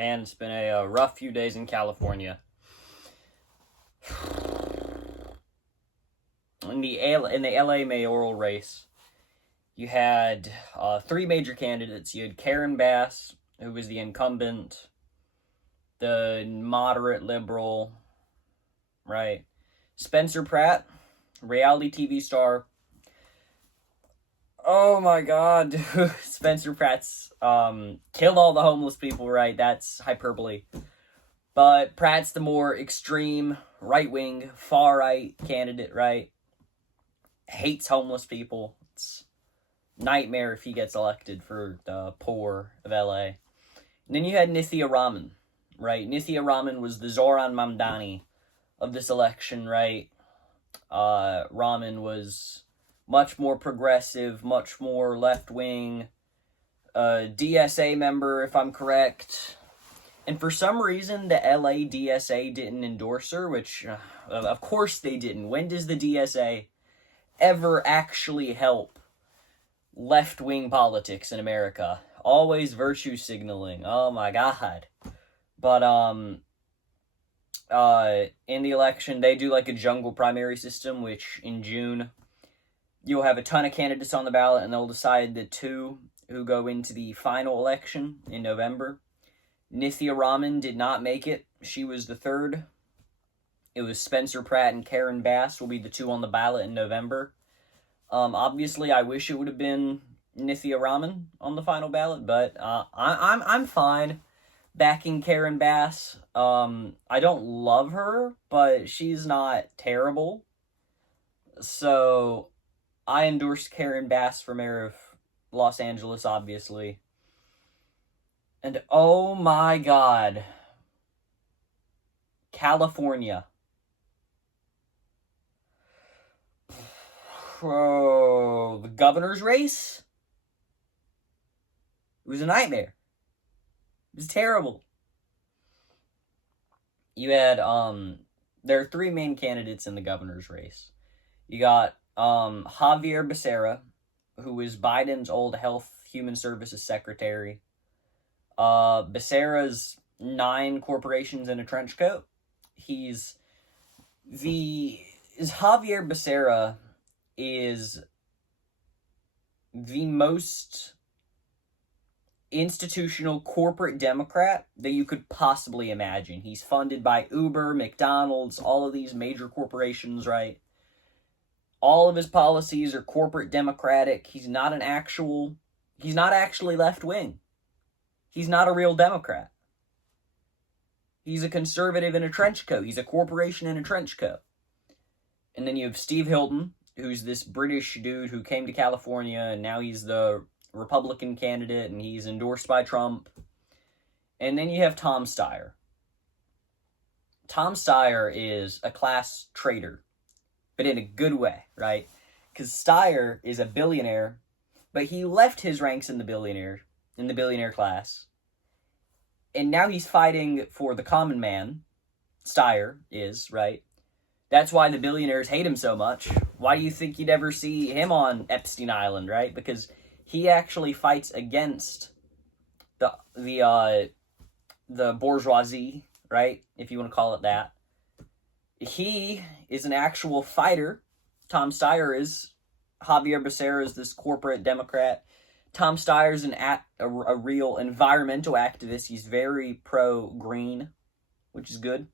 Man, it's been a rough few days in California. In the LA mayoral race, you had three major candidates. You had Karen Bass, who was the incumbent, the moderate liberal, right? Spencer Pratt, reality TV star. Oh my god, dude. Spencer Pratt's killed all the homeless people, right? That's hyperbole. But Pratt's the more extreme, right-wing, far-right candidate, right? Hates homeless people. It's a nightmare if he gets elected for the poor of LA. And then you had Nithya Raman, right? Nithya Raman was the Zohran Mamdani of this election, right? Raman was much more progressive, much more left-wing, DSA member, if I'm correct. And for some reason, the LA DSA didn't endorse her, which, of course they didn't. When does the DSA ever actually help left-wing politics in America? Always virtue signaling. Oh my god. But, in the election, they do like a jungle primary system, which in June, you'll have a ton of candidates on the ballot, and they'll decide the two who go into the final election in November. Nithya Raman did not make it. She was the third. It was Spencer Pratt and Karen Bass will be the two on the ballot in November. Obviously, I wish it would have been Nithya Raman on the final ballot, but I'm fine backing Karen Bass. I don't love her, but she's not terrible. So I endorsed Karen Bass for mayor of Los Angeles, obviously. And oh my god, California. Oh, the governor's race? It was a nightmare. It was terrible. You had, there are three main candidates in the governor's race. You got, Xavier Becerra, who is Biden's old Health Human Services Secretary. Becerra's 9 corporations in a trench coat. Xavier Becerra is the most institutional corporate Democrat that you could possibly imagine. He's funded by Uber, McDonald's, all of these major corporations, right? All of his policies are corporate Democratic. He's not actually left-wing. He's not a real Democrat. He's a conservative in a trench coat. He's a corporation in a trench coat. And then you have Steve Hilton, who's this British dude who came to California, and now he's the Republican candidate, and he's endorsed by Trump. And then you have Tom Steyer. Tom Steyer is a class traitor, but in a good way, right? Because Steyer is a billionaire, but he left his ranks in the billionaire class. And now he's fighting for the common man. Steyer is, right? That's why the billionaires hate him so much. Why do you think you'd ever see him on Epstein Island, right? Because he actually fights against the bourgeoisie, right? If you want to call it that. He is an actual fighter. Tom Steyer is. Xavier Becerra is this corporate Democrat. Tom Steyer's a real environmental activist. He's very pro-green, which is good.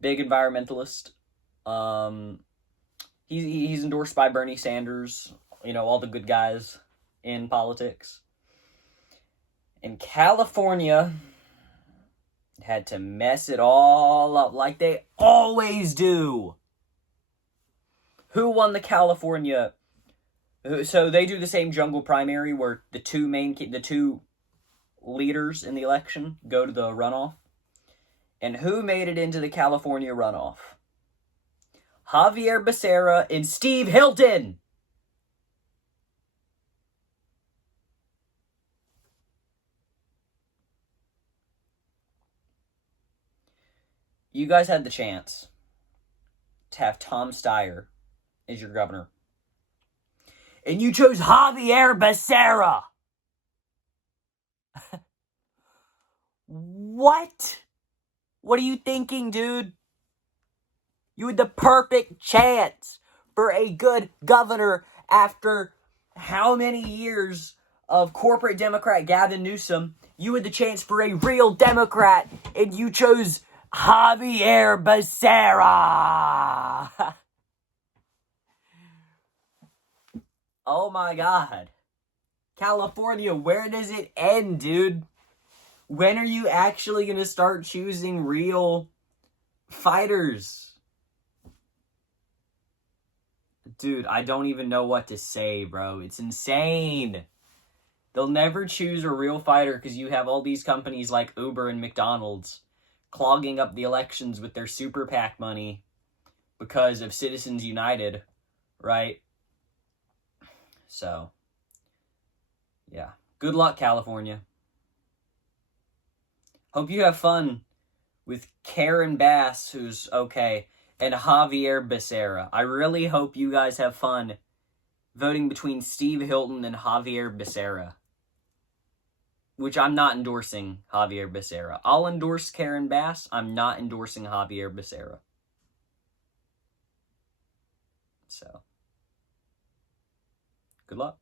Big environmentalist. He's endorsed by Bernie Sanders, all the good guys in politics. And California had to mess it all up like they always do. Who won the California? So they do the same jungle primary where the two leaders in the election go to the runoff. And who made it into the California runoff? Xavier Becerra and Steve Hilton. You guys had the chance to have Tom Steyer as your governor. And you chose Xavier Becerra. What? What are you thinking, dude? You had the perfect chance for a good governor after how many years of corporate Democrat Gavin Newsom. You had the chance for a real Democrat, and you chose Javier Becerra. Oh my God. California, where does it end, dude? When are you actually going to start choosing real fighters? Dude, I don't even know what to say, bro. It's insane. They'll never choose a real fighter because you have all these companies like Uber and McDonald's clogging up the elections with their super PAC money because of Citizens United, right? So, yeah. Good luck, California. Hope you have fun with Karen Bass, who's okay, and Javier Becerra. I really hope you guys have fun voting between Steve Hilton and Javier Becerra. Which I'm not endorsing Javier Becerra. I'll endorse Karen Bass. I'm not endorsing Javier Becerra. So, good luck.